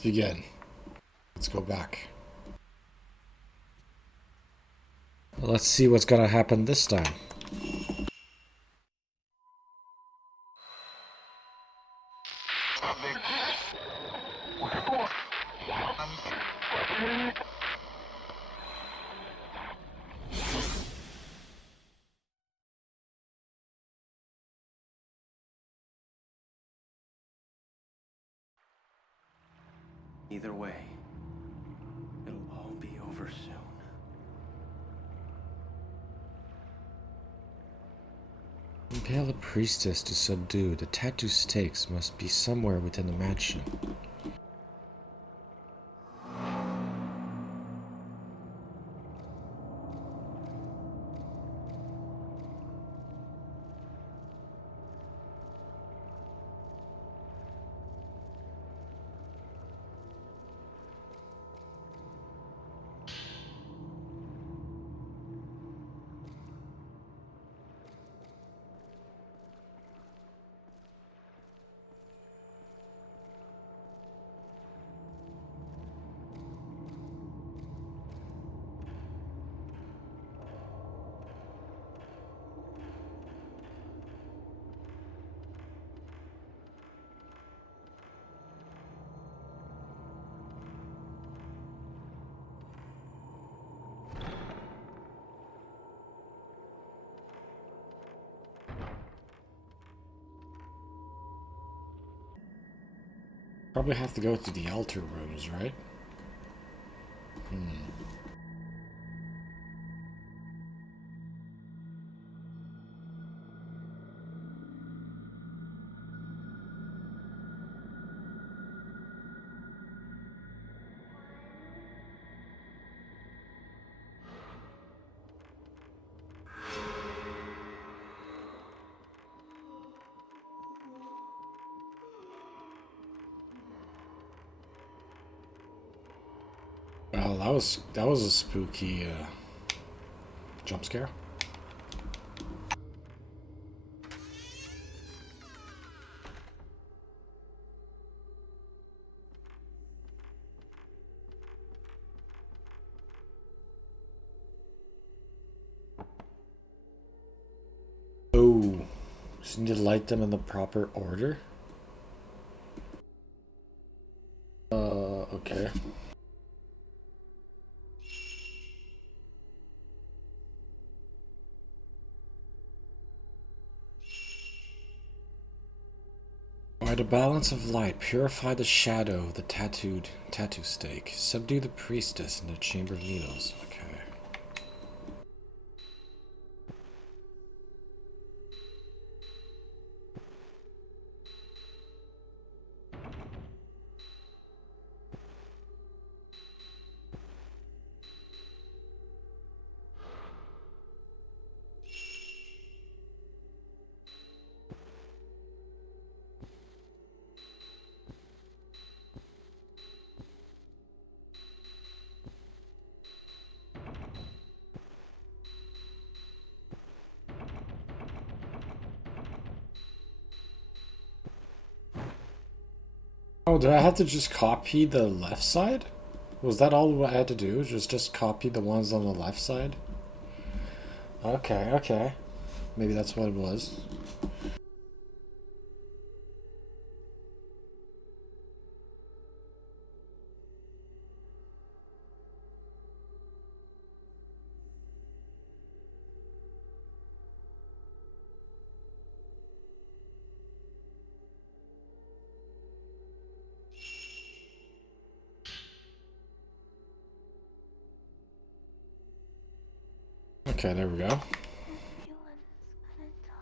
begin. Let's go back. Let's see what's gonna happen this time. Either way, it'll all be over soon. Impale a priestess to subdue. The tattoo stakes must be somewhere within the mansion. Probably have to go to the altar rooms, right? Well, that was a spooky jump scare. Oh, just need to light them in the proper order. Okay. By the balance of light, purify the shadow of the tattoo stake. Subdue the priestess in the chamber of needles. Okay. Oh, did I have to just copy the left side? Was that all I had to do? Just copy the ones on the left side? Okay, okay. Maybe that's what it was. Okay, there we go. Everyone's gonna die.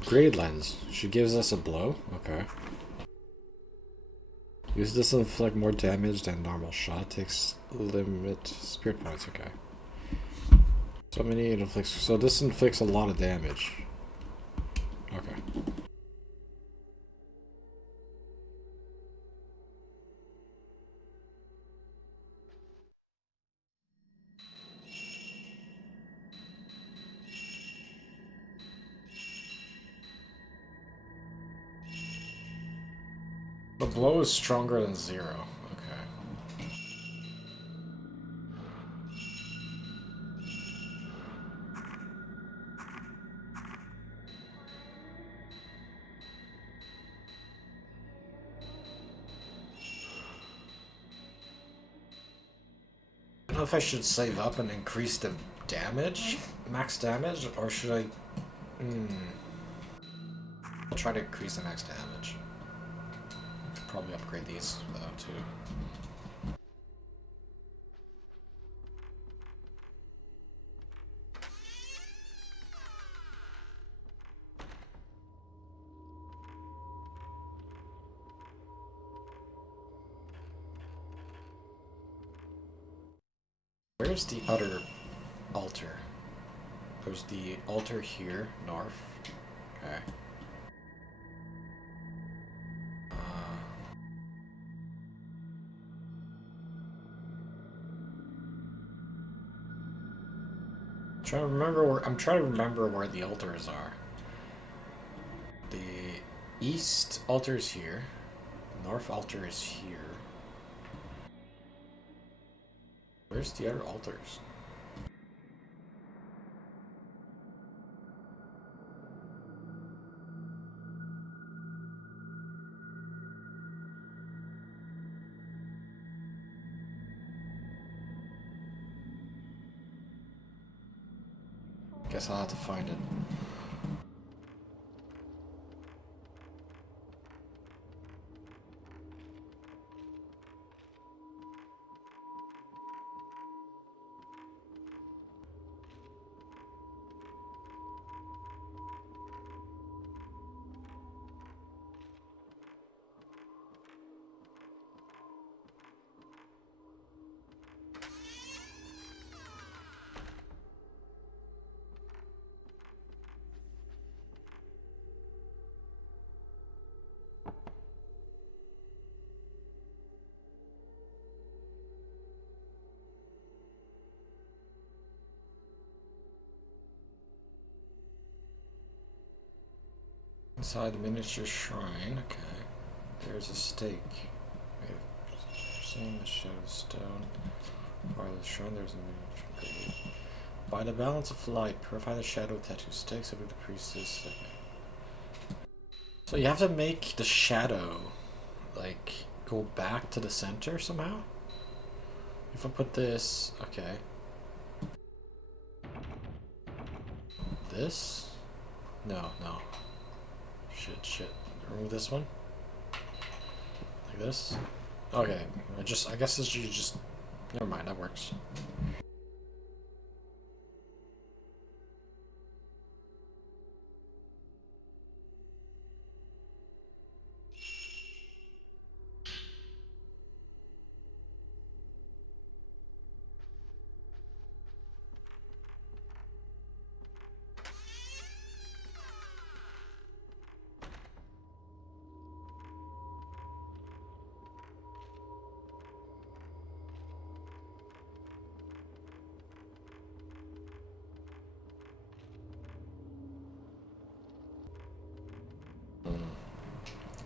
Upgrade lens. She gives us a blow? Okay. Use this to inflict more damage than normal shot. Takes limit spirit points, okay. So many it inflicts. So this inflicts a lot of damage. Okay. The blow is stronger than 0. Okay. I don't know if I should save up and increase the damage, max damage, or should I... I'll try to increase the max damage. Probably upgrade these though too. Where's the other altar? There's the altar here, north. Okay. Trying to remember where I'm trying to remember where the altars are. The east altar is here. The north altar is here. Where's the other altars? Guess I'll have to find it. Inside the miniature shrine, okay. There's a stake. Seeing the shadow stone. Part of the shrine, there's a miniature. By the balance of light, purify the shadow tattoo stakes over the priestess. Okay. So you have to make the shadow, like, go back to the center somehow? If I put this, okay. This? No. Shit. Remove this one. Like this. Okay. I guess this you just. Never mind. That works.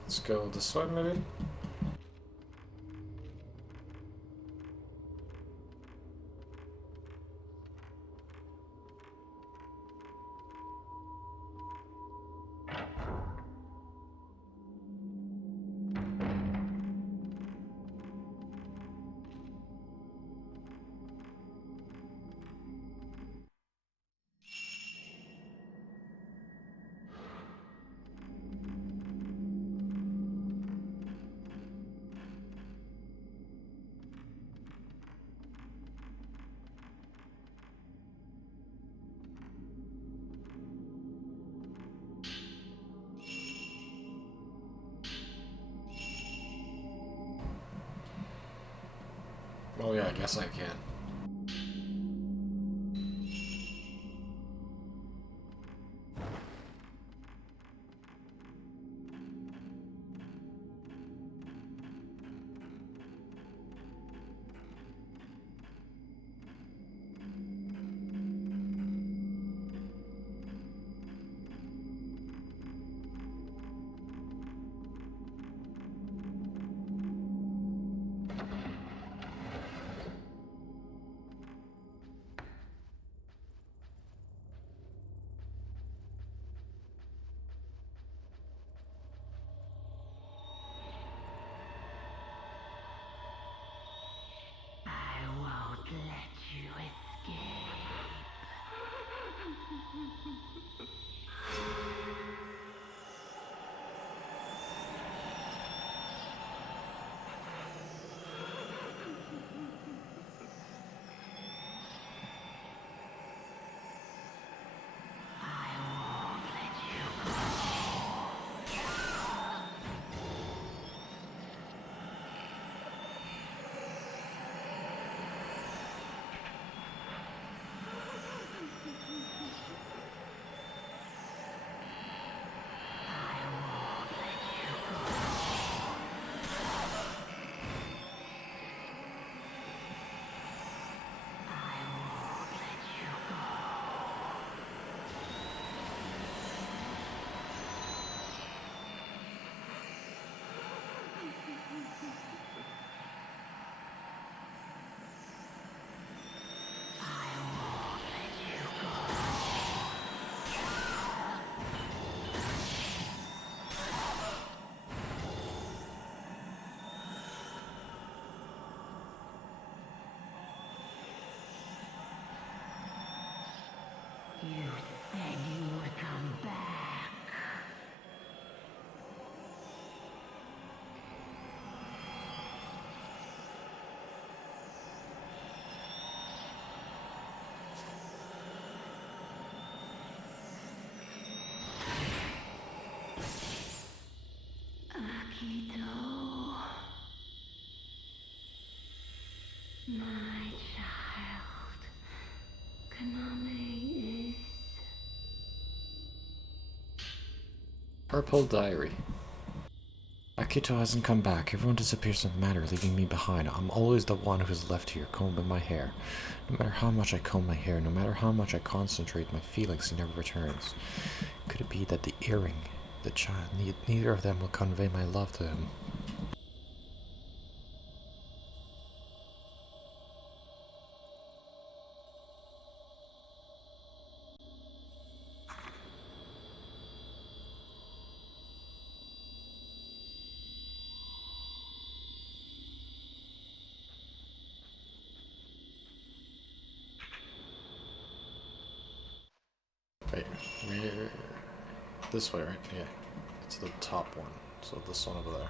Let's go this way, maybe. Oh yeah, I guess I can. I won't let you escape. I won't let you go. I won't let you go. I won't let you go. I won't let you go. You said you would come back. Akito, my child, Kaname is... Purple Diary. Akito hasn't come back. Everyone disappears from the matter, leaving me behind. I'm always the one who's left here, combing my hair. No matter how much I comb my hair, no matter how much I concentrate my feelings, he never returns. Could it be that the earring, the child, neither of them will convey my love to him? Wait, where? This way, right? Yeah. It's the top one. So this one over there.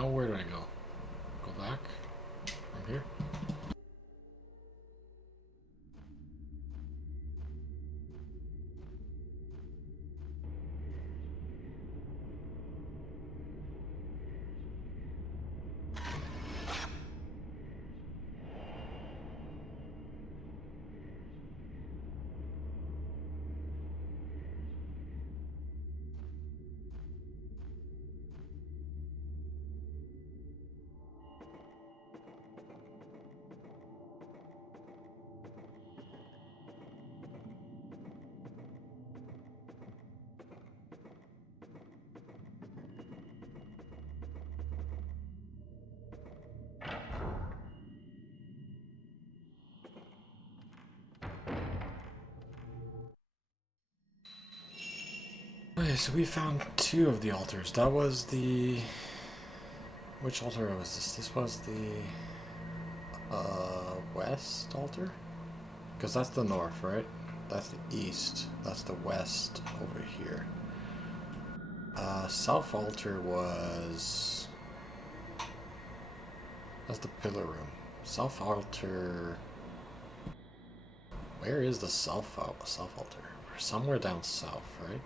now where do I go? Go back? From here? Okay, so we found 2 of the altars. That was the... Which altar was this? This was the... west altar? Because that's the north, right? That's the east. That's the west over here. South altar was... That's the pillar room. South altar... Where is the south altar? Somewhere down south, right?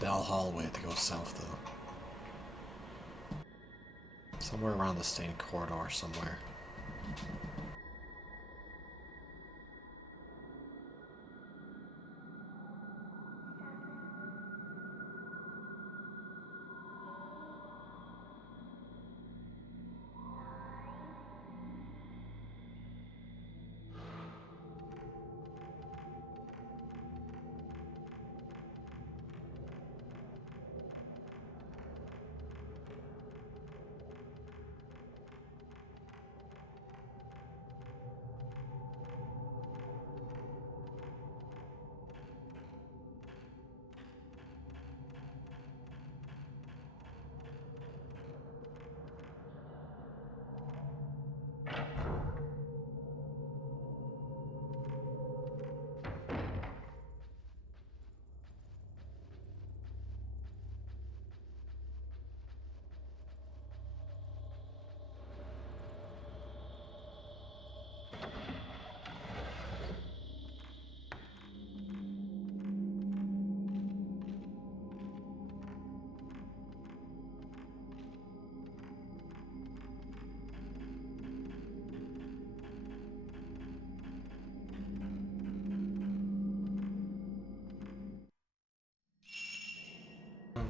Bell hallway to go south though. Somewhere around the stained corridor somewhere.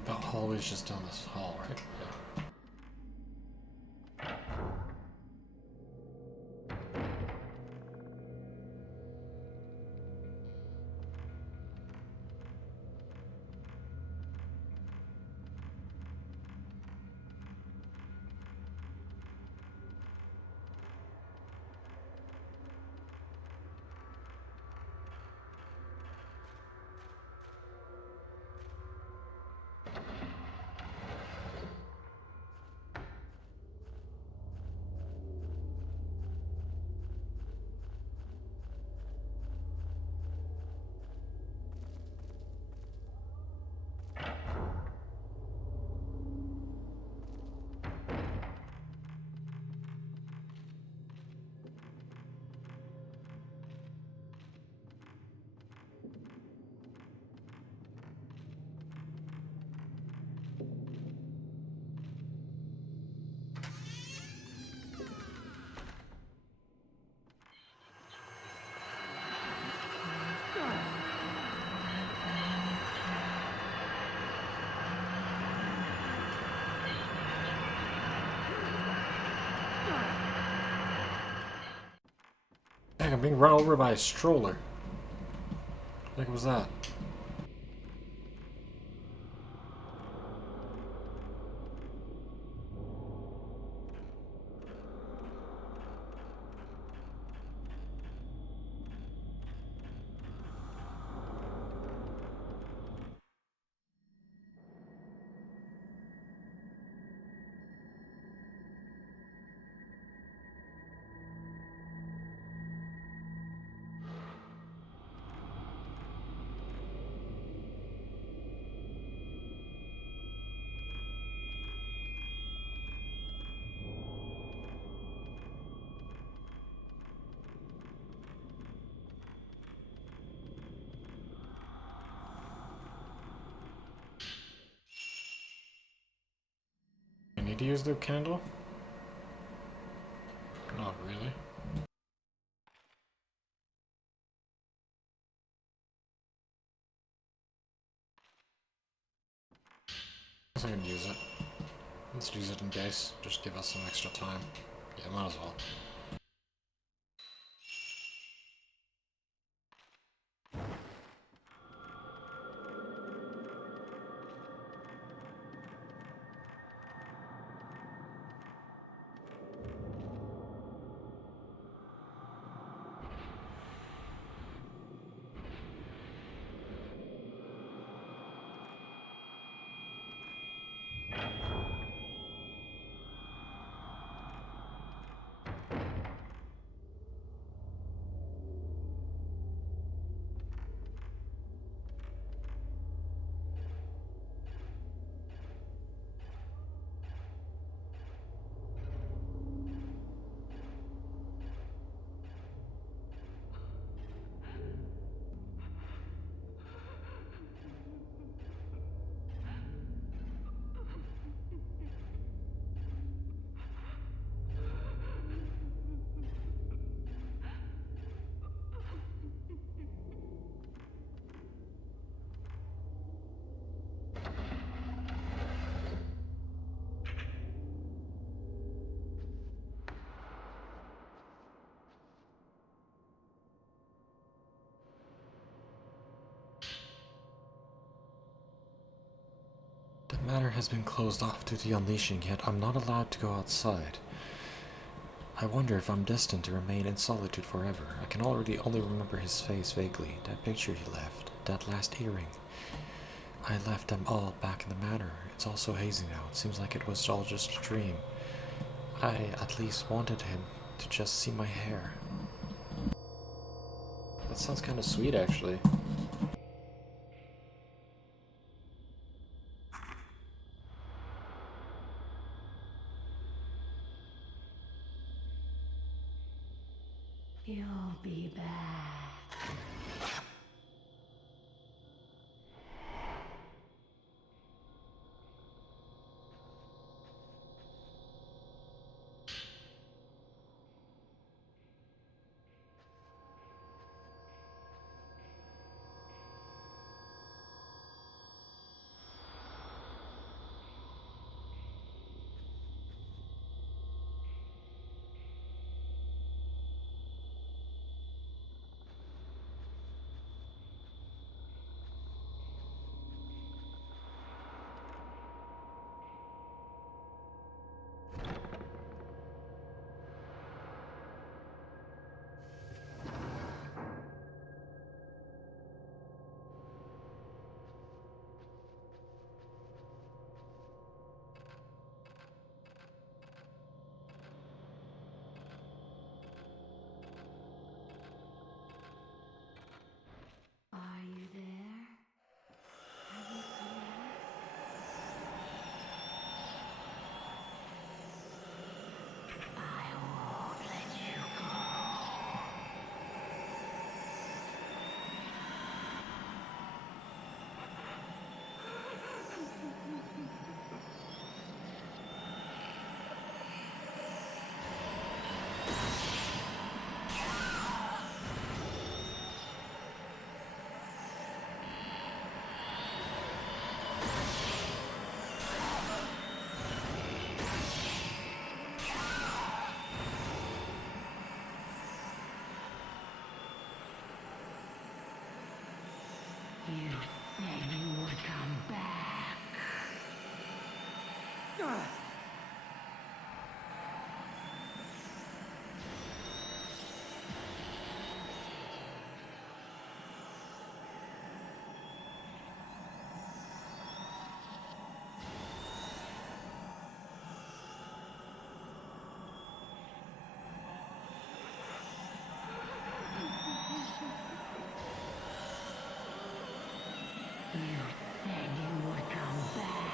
Bell hallway's just down this hall, right? Yeah. Dang, I'm being run over by a stroller. What was that? need to use the candle? Not really. I guess I can use it. Let's use it in case. Just give us some extra time. Yeah, might as well. The manor has been closed off due to the unleashing, yet I'm not allowed to go outside. I wonder if I'm destined to remain in solitude forever. I can already only remember his face vaguely, that picture he left, that last earring. I left them all back in the manor. It's all so hazy now. It seems like it was all just a dream. I at least wanted him to just see my hair. That sounds kind of sweet, actually. You'll be back. Are you there? Have you come back? I won't let you go. You said you would come back. You said you would come back.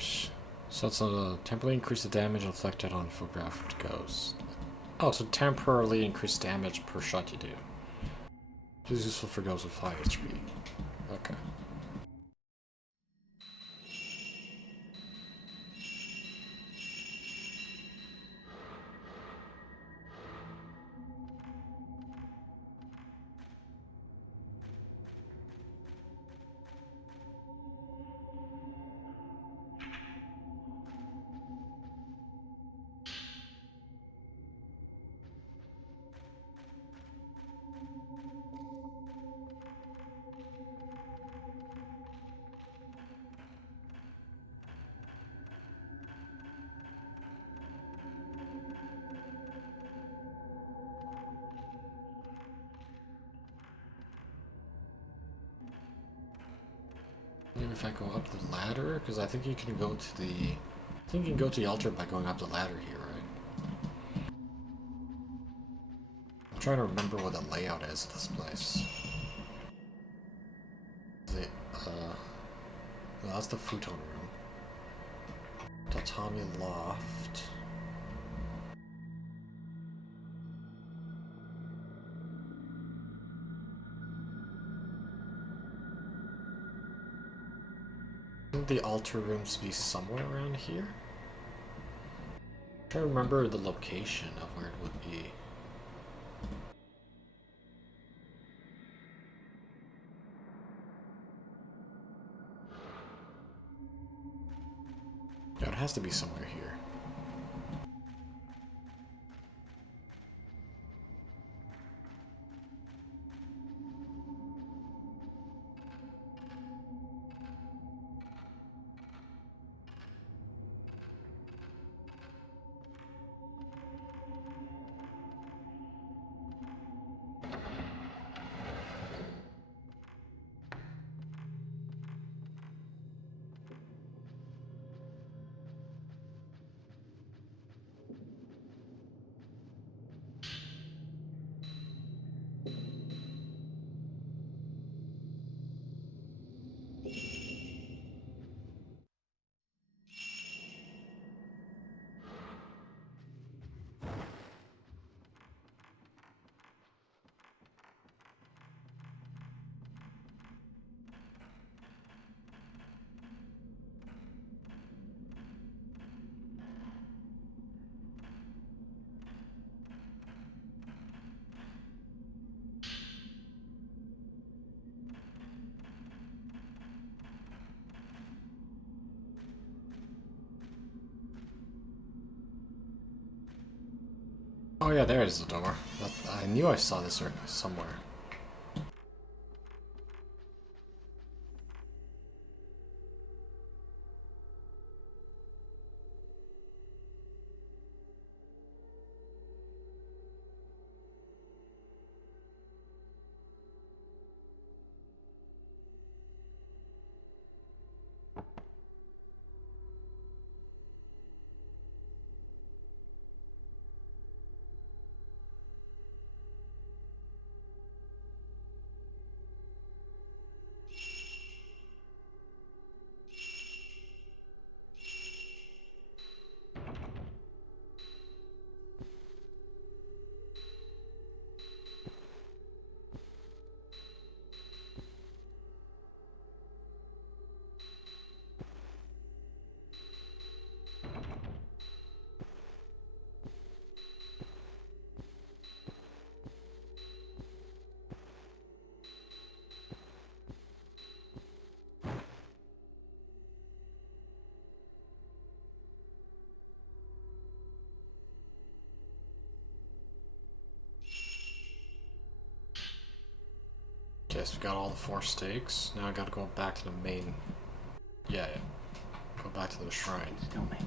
increase. So it's a temporarily increase the damage inflicted on photographed ghosts. Oh, so temporarily increase damage per shot you do. This is useful for ghosts with high HP. Okay. Maybe if I go up the ladder, because I think you can go to the... I think you can go to the altar by going up the ladder here, right? I'm trying to remember what the layout is of this place. The, well, that's the futon room. Tatami loft. Shouldn't the altar rooms be somewhere around here? I'm trying to remember the location of where it would be. Yeah, it has to be somewhere here. Oh yeah, there is the door. I knew I saw this somewhere. Okay, so we got all the 4 stakes. Now I gotta go back to the main... Yeah. Go back to the shrine. Still make it.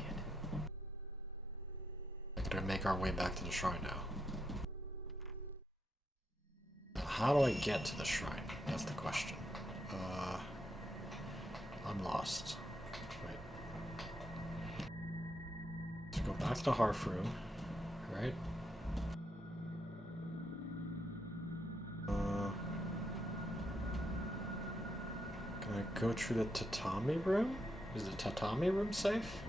I gotta make our way back to the shrine now. Now, how do I get to the shrine? That's the question. I'm lost. Wait. So go back to the hearth room, right? Can I go through the tatami room? Is the tatami room safe?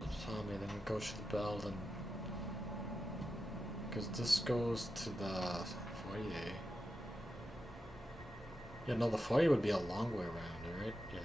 Tatami, then we go to the bell, then because this goes to the foyer. Yeah, no, the foyer would be a long way around, right? Yeah.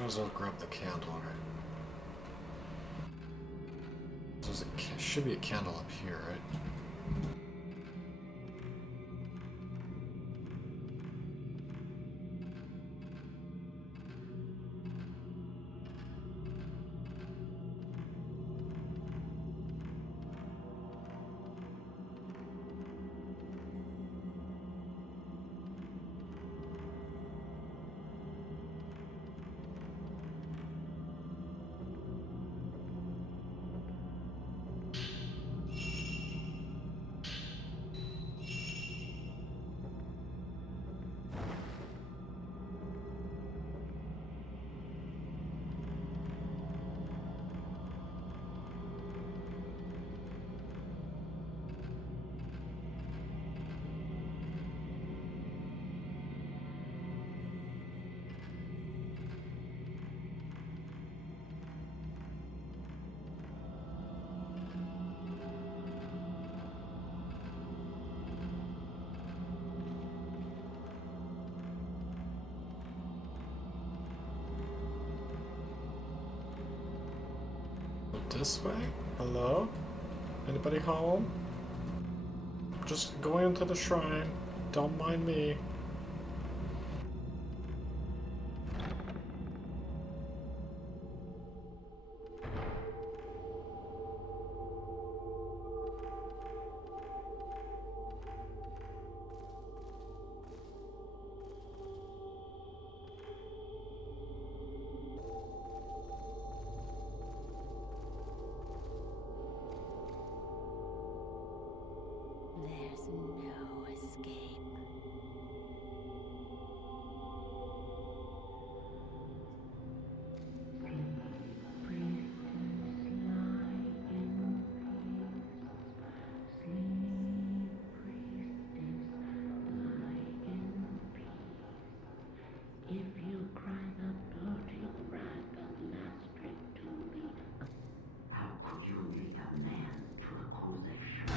Might as well grab the candle, right? So there's should be a candle up here, right? This way? Hello? Anybody home? Just going into the shrine. Don't mind me. There's no escape. If you cry the dirty wrath of Master Dooley, how could you lead a man to accusation?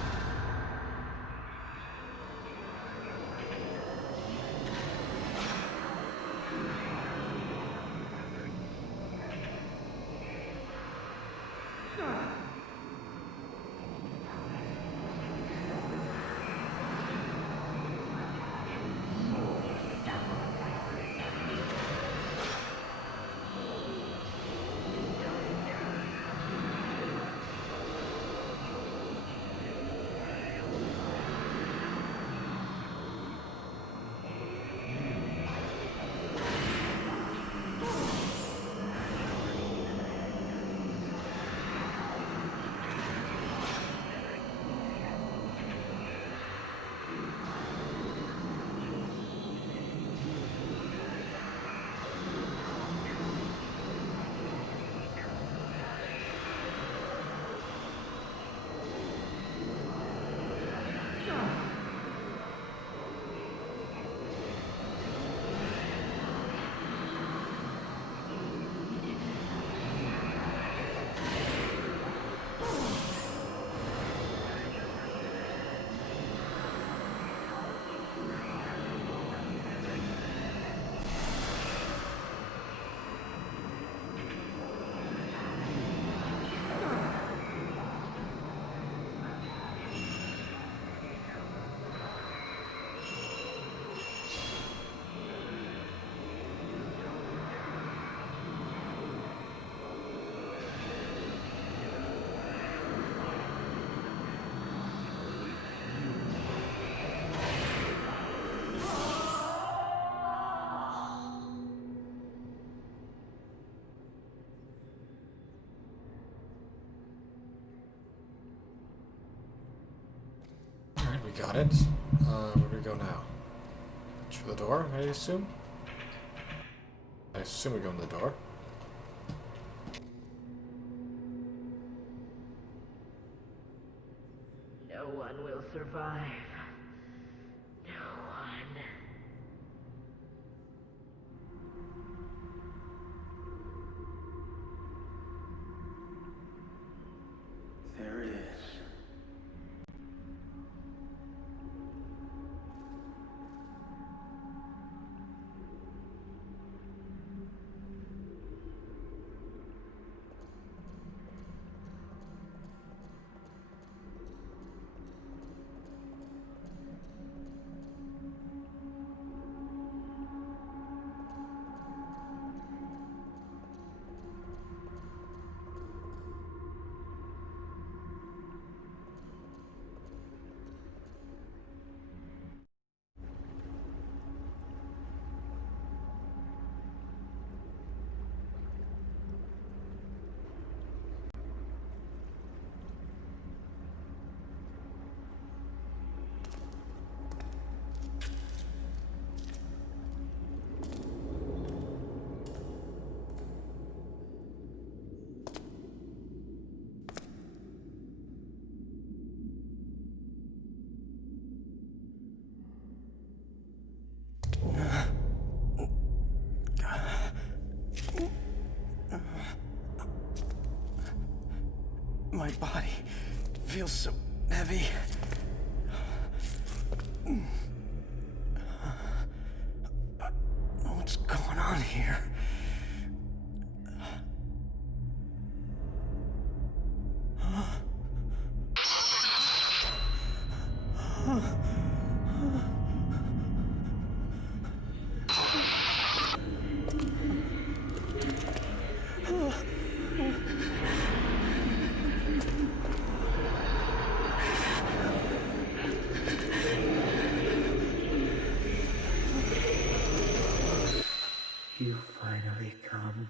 Alright, we got it. Where do we go now? Through the door, I assume? I assume we go in the door. No one will survive. No one. There it is. My body feels so heavy. What's going on here? you finally come?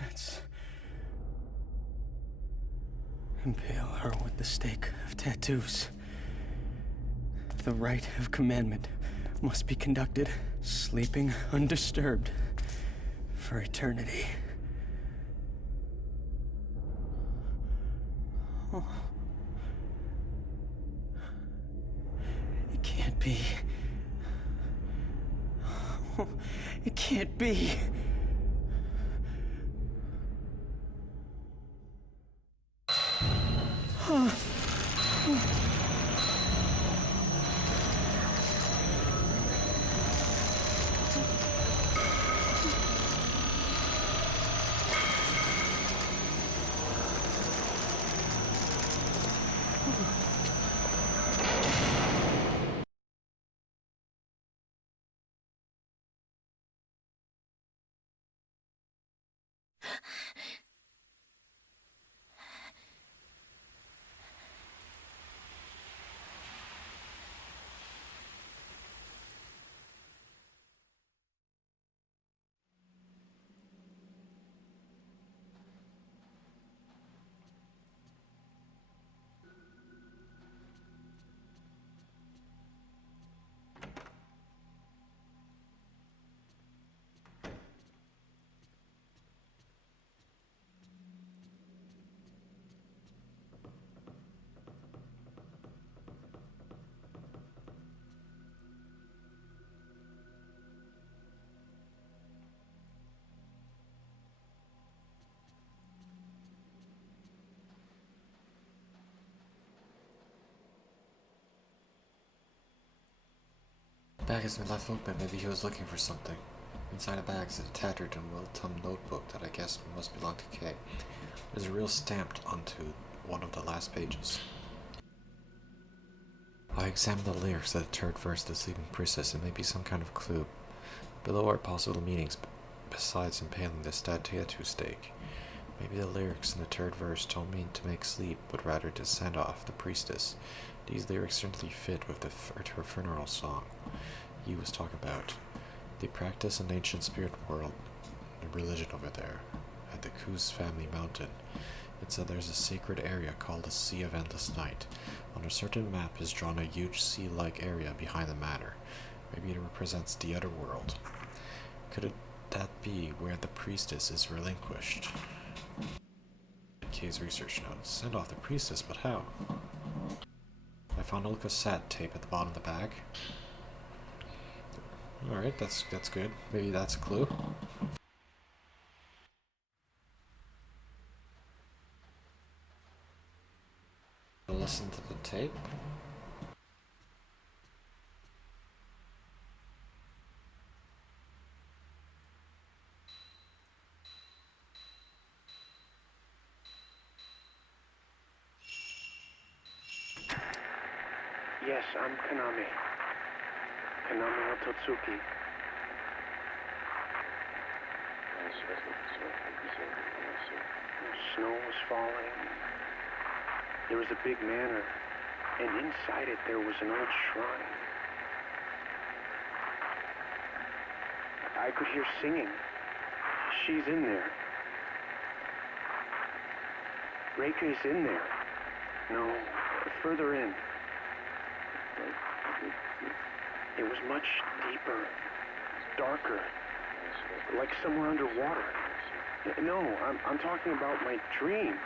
Let's impale her with the stake of tattoos. The rite of commandment must be conducted, sleeping undisturbed for eternity. Oh. It can't be. Oh, it can't be. The bag has been left open. Maybe he was looking for something. Inside the bag is a tattered and well-thumbed notebook that I guess must belong to Kay. There's a real stamped onto one of the last pages. I examined the lyrics of the third verse of the Sleeping Priestess. It may be some kind of clue. Below are possible meanings besides impaling the tattoo stake. Maybe the lyrics in the third verse don't mean to make sleep, but rather to send off the priestess. These lyrics certainly fit with her funeral song you was talking about. They practice an ancient spirit world religion over there, at the Coos family mountain. It said there's a sacred area called the Sea of Endless Night. On a certain map is drawn a huge sea-like area behind the manor. Maybe it represents the other world. Could that be where the priestess is relinquished? Kay's research notes. Send off the priestess, but how? I found a cassette tape at the bottom of the bag. Alright, that's good. Maybe that's a clue. Listen to the tape. Yes, I'm Kaname. Kaname Ototsuki. Snow was falling. There was a big manor, and inside it there was an old shrine. I could hear singing. She's in there. Reika is in there. No, further in. It was much deeper, darker, like somewhere underwater. No, I'm talking about my dream.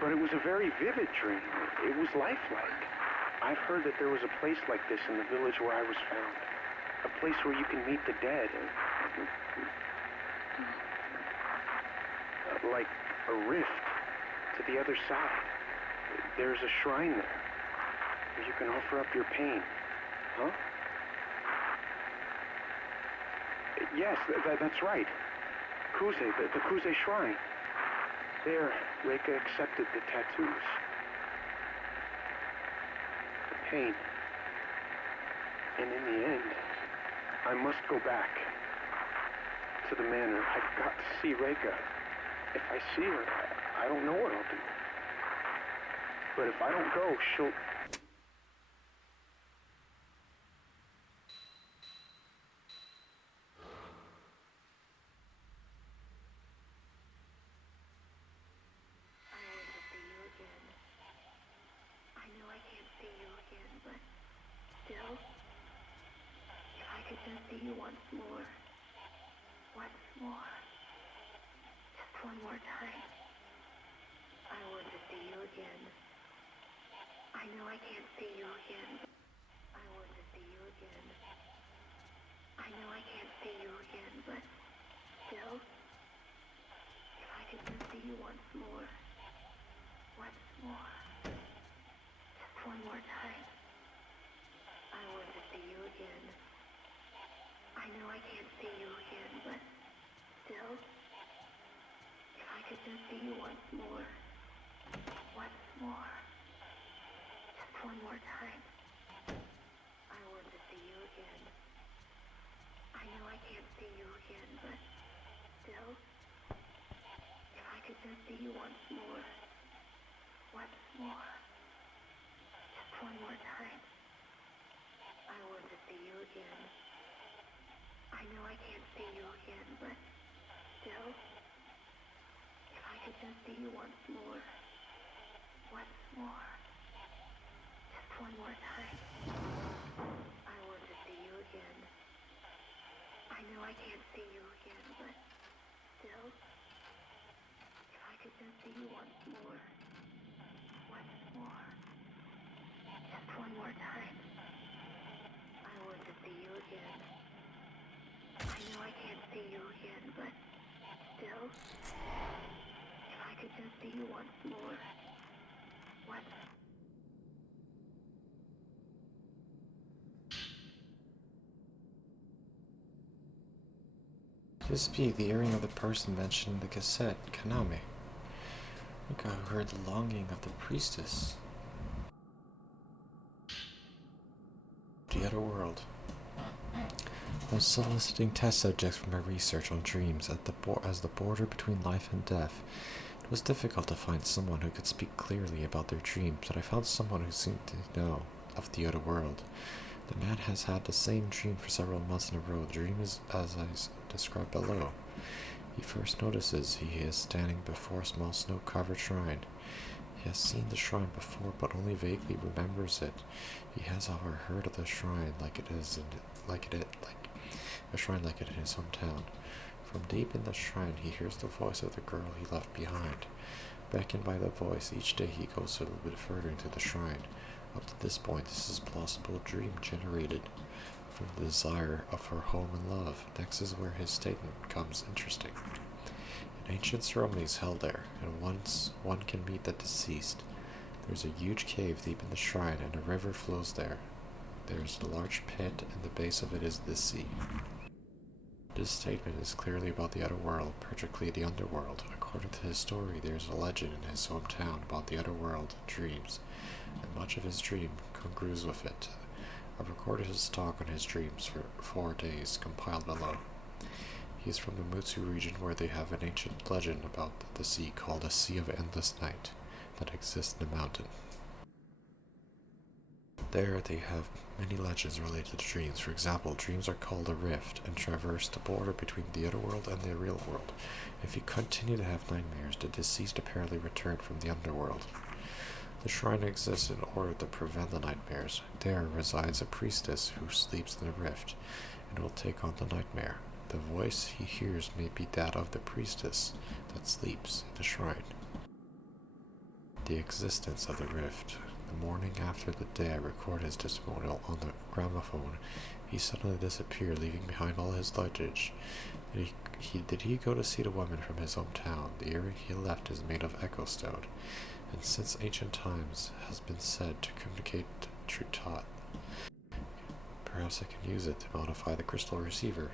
But it was a very vivid dream. It was lifelike. I've heard that there was a place like this in the village where I was found. A place where you can meet the dead. Like a rift to the other side. There's a shrine there. Where you can offer up your pain. Huh? Yes, that's right. Kuze, the Kuze shrine. There, Reika accepted the tattoos. The pain. And in the end, I must go back to to the manor. I've got to see Reika. If I see her, I don't know what I'll do. But if I don't go, she'll... I want to see you again. I know I can't see you again, but still, if I could just see you once more. Once more. Just one more time. I want to see you again. I know I can't see you again. I want to see you again. I know I can't see you again, but still, if I could just see you once more. Once more. Just one more time. I want to see you again. I know I can't see you again, but still, if I could just see you once more. Once more. Just one more time. I want to see you again. I know I can't see you again, but still, if I could just see you once more. Once more. Just one more time. I want to see you again. I know I can't see you again, but still, if I could just see you once more. Once more. Just one more time. I want to see you again. I know I can't see you again, but still, if I could just see you once more. Once more. Just one more time. I want to see you again. I know I can't see you again, but still, if I could just see you once more. Once. This be the earring of the person mentioned in the cassette, Kaname. Look, I heard the longing of the priestess. The other world. I was soliciting test subjects for my research on dreams as the border between life and death. It was difficult to find someone who could speak clearly about their dreams, but I found someone who seemed to know of the other world. The man has had the same dream for several months in a row. The dream is as I described below. He first notices he is standing before a small snow-covered shrine. He has seen the shrine before, but only vaguely remembers it. He has, however, heard of the shrine like a shrine like it in his hometown. From deep in the shrine, he hears the voice of the girl he left behind. Beckoned by the voice, each day he goes a little bit further into the shrine. Up to this point, this is a plausible dream generated from the desire of her home and love. Next is where his statement becomes interesting. An ancient ceremony is held there, and once one can meet the deceased. There's a huge cave deep in the shrine, and a river flows there. There's a large pit, and the base of it is the sea. This statement is clearly about the other world, particularly the underworld. According to his story, there is a legend in his hometown about the other world, dreams, and much of his dream congrues with it. I've recorded his talk on his dreams for 4 days, compiled below. He is from the Mutsu region, where they have an ancient legend about the sea called a Sea of Endless Night that exists in the mountain. There they have many legends related to dreams. For example, dreams are called a rift and traverse the border between the other world and the real world. If you continue to have nightmares, the deceased apparently return from the underworld. The shrine exists in order to prevent the nightmares. There resides a priestess who sleeps in the rift and will take on the nightmare. The voice he hears may be that of the priestess that sleeps in the shrine. The existence of the rift. The morning after the day I record his testimonial on the gramophone, he suddenly disappeared, leaving behind all his luggage. Did he go to see the woman from his hometown? The earring he left is made of echo stone, and since ancient times has been said to communicate true thought. Perhaps I can use it to modify the crystal receiver.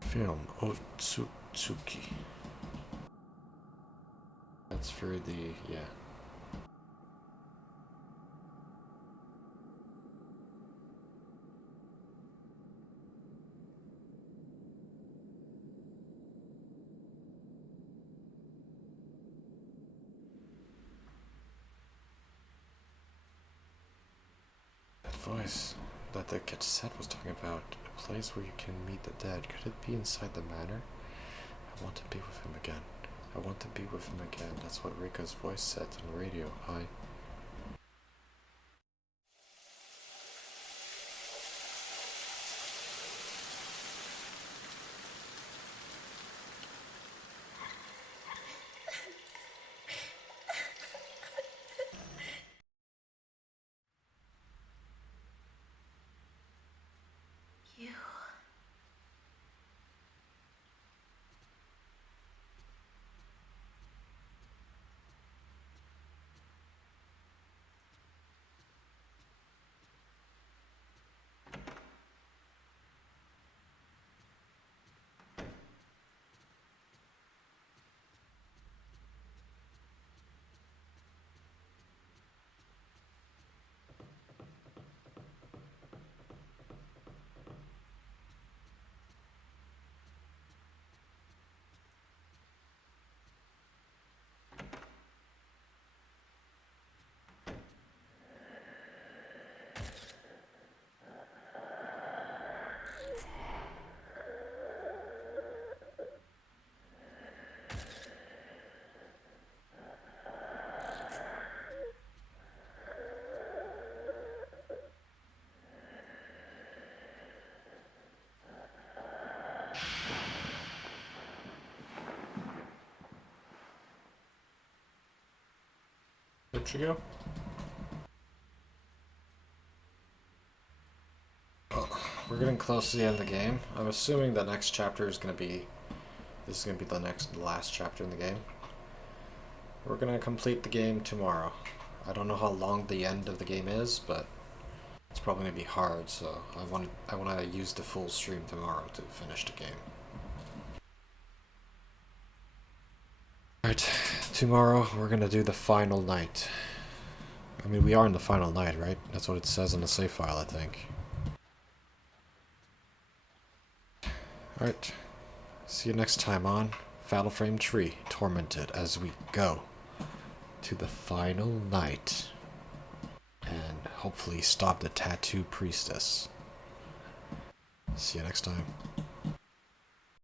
Film Otsutsuki. That's for the, yeah. voice that the cassette was talking about, a place where you can meet the dead. Could it be inside the manor? I want to be with him again. I want to be with him again. That's what Rika's voice said on the radio. Hi. You. Where'd you go? We're getting close to the end of the game. I'm assuming the next chapter is going to be... This is going to be the last chapter in the game. We're going to complete the game tomorrow. I don't know how long the end of the game is, but it's probably going to be hard, so I want to use the full stream tomorrow to finish the game. Alright, tomorrow we're going to do the final night. I mean, we are in the final night, right? That's what it says in the save file, I think. Alright, see you next time on Fatal Frame Tree, Tormented, as we go to the final night and hopefully stop the Tattoo Priestess. See you next time.